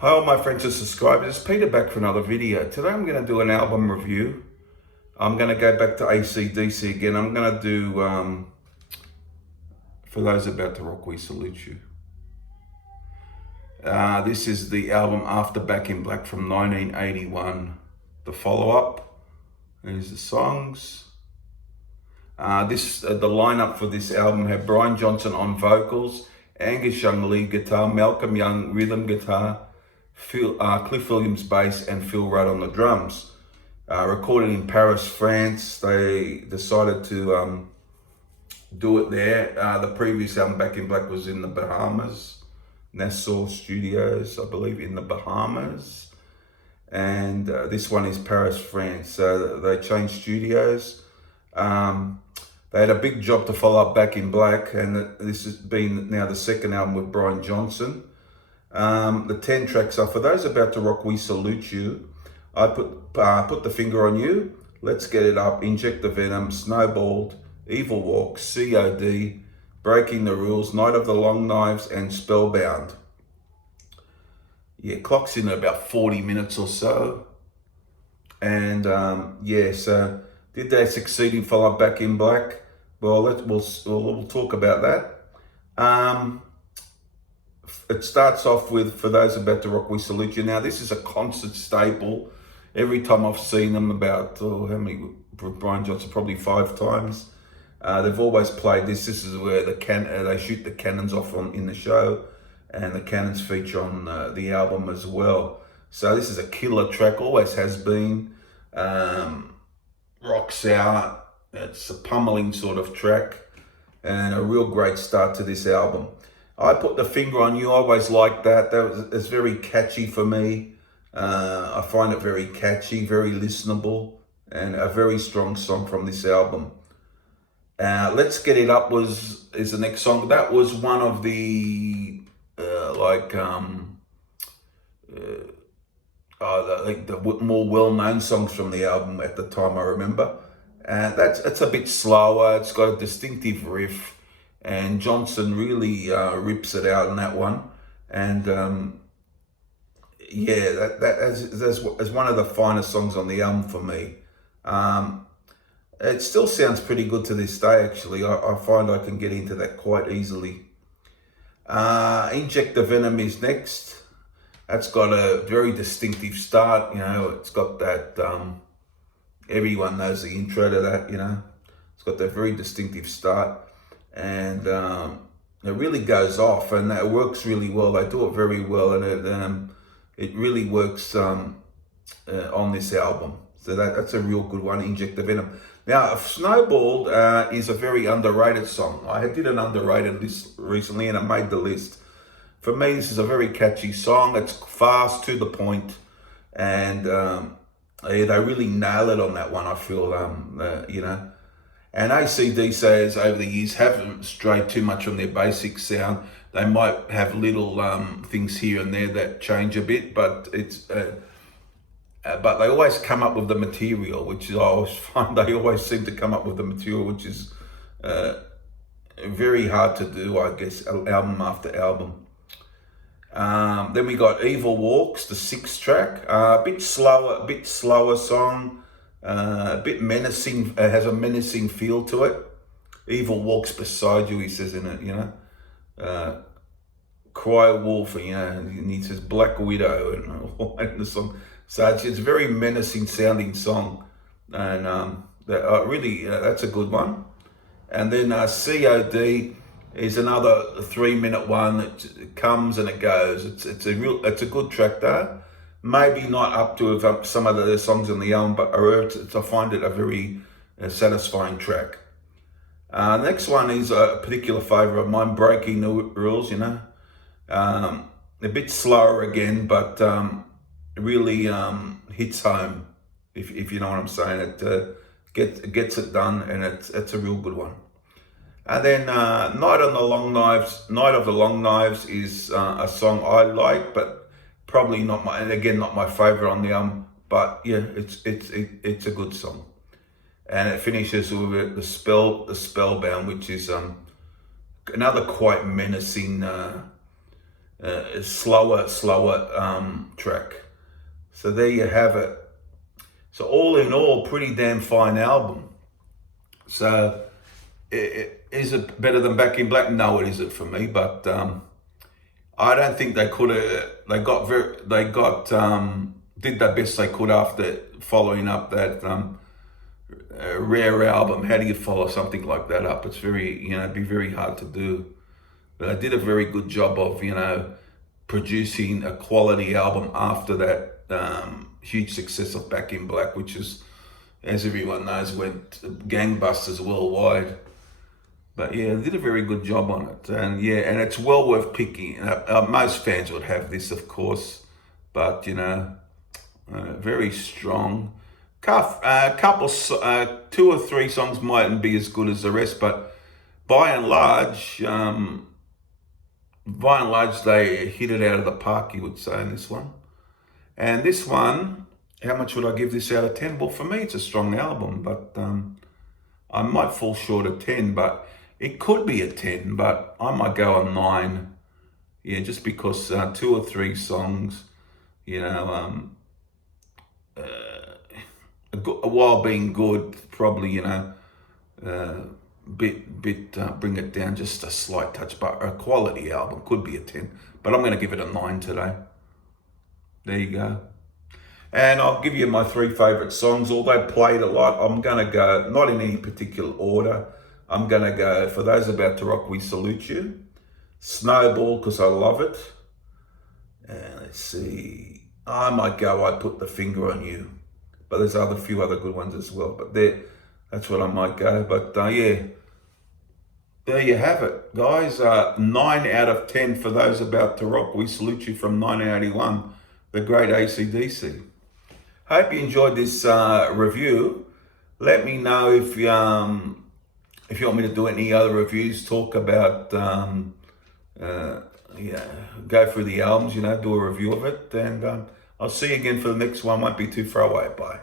Hi all my friends and subscribers, it's Peter back for another video. Today I'm going to do an album review. I'm going to go back to AC/DC again. I'm going to do, For Those About to Rock, We Salute You. This is the album After Back in Black from 1981. The follow-up. Here's the songs. The lineup for this album had Brian Johnson on vocals, Angus Young lead guitar, Malcolm Young rhythm guitar, Cliff Williams bass, and Phil Rudd on the drums. Recorded in Paris, France. They decided to do it there. The previous album, Back in Black, was in the Bahamas, Nassau Studios, I believe, in the Bahamas. And this one is Paris, France. So they changed studios. They had a big job to follow up Back in Black, and this has been now the second album with Brian Johnson. The 10 tracks are For Those About to Rock, We Salute You, I Put the Finger on You, Let's Get It Up, Inject the Venom, Snowballed, Evil Walk, COD, Breaking the Rules, Night of the Long Knives, and Spellbound. Yeah, clock's in at about 40 minutes or so. And so did they succeed in following up Back in Black? Well, we'll talk about that. It starts off with For Those About to Rock, We Salute You. Now, this is a concert staple. Every time I've seen them, how many, Brian Johnson, probably 5 times. They've always played this. This is where they shoot the cannons off in the show, and the cannons feature on the album as well. So this is a killer track, always has been. Rocks out. It's a pummeling sort of track, and a real great start to this album. I Put the Finger on You. I always liked that. It's very catchy for me. I find it very catchy, very listenable, and a very strong song from this album. Let's Get It Up is the next song. That was one of the the more well-known songs from the album at the time, I remember. And it's a bit slower. It's got a distinctive riff. And Johnson really rips it out in that one. And that's one of the finest songs on the album for me. It still sounds pretty good to this day, actually. I find I can get into that quite easily. Inject the Venom is next. That's got a very distinctive start. It's got that, everyone knows the intro to that, It's got that very distinctive start. And it really goes off, and it works really well. They do it very well, and it really works on this album. So that's a real good one, Inject the Venom. Now, Snowballed is a very underrated song. I did an underrated list recently, and it made the list. For me, this is a very catchy song. It's fast, to the point, and they really nail it on that one, I feel, And AC/DC over the years haven't strayed too much on their basic sound. They might have little things here and there that change a bit, but but they always come up with the material, which I always find they always seem to come up with the material, which is very hard to do, I guess, album after album. Then we got Evil Walks, the 6th track, a bit slower song. A bit menacing, it has a menacing feel to it. Evil walks beside you, he says in it, Cry Wolf, and he says Black Widow and the song. So it's a very menacing sounding song, and that's a good one. And then COD is another 3-minute one that comes and it goes. It's a good track though. Maybe not up to some of the songs on the album, but I find it a very satisfying track. Next one is a particular favourite of mine, Breaking the Rules, a bit slower again, but really hits home, if you know what I'm saying. It gets it done, and it's a real good one. And then Night of the Long Knives is a song I like, but probably not my favorite on the album, but yeah, it's a good song. And it finishes with the Spellbound, which is another quite menacing slower track. So there you have it. So all in all, pretty damn fine album. So is it better than Back in Black? No, it isn't for me. But I don't think they could have. Did the best they could after following up that rare album. How do you follow something like that up? It's very, it'd be very hard to do. But they did a very good job of, producing a quality album after that huge success of Back in Black, which is, as everyone knows, went gangbusters worldwide. But yeah, they did a very good job on it. And yeah, and it's well worth picking. Most fans would have this, of course, but very strong. Two or three songs mightn't be as good as the rest, but by and large, they hit it out of the park, you would say, in this one. And this one, how much would I give this out of 10? Well, for me, it's a strong album, but I might fall short of 10, but it could be a 10, but I might go a 9. Yeah, just because 2 or 3 songs, while being good, probably, bring it down just a slight touch, but a quality album could be a 10, but I'm going to give it a 9 today. There you go. And I'll give you my 3 favorite songs. Although played a lot, I'm going to go not in any particular order. I'm going to go For Those About to Rock, We Salute You, Snowball, because I love it, and let's see, I might go I Put the Finger on You, but there's a few other good ones as well, but that's what I might go. But yeah, there you have it, guys. 9 out of 10 For Those About to Rock, We Salute You from 1981, the great AC/DC. Hope you enjoyed this review. Let me know if you want me to do any other reviews, talk about, go through the albums, do a review of it. And I'll see you again for the next one. Won't be too far away. Bye.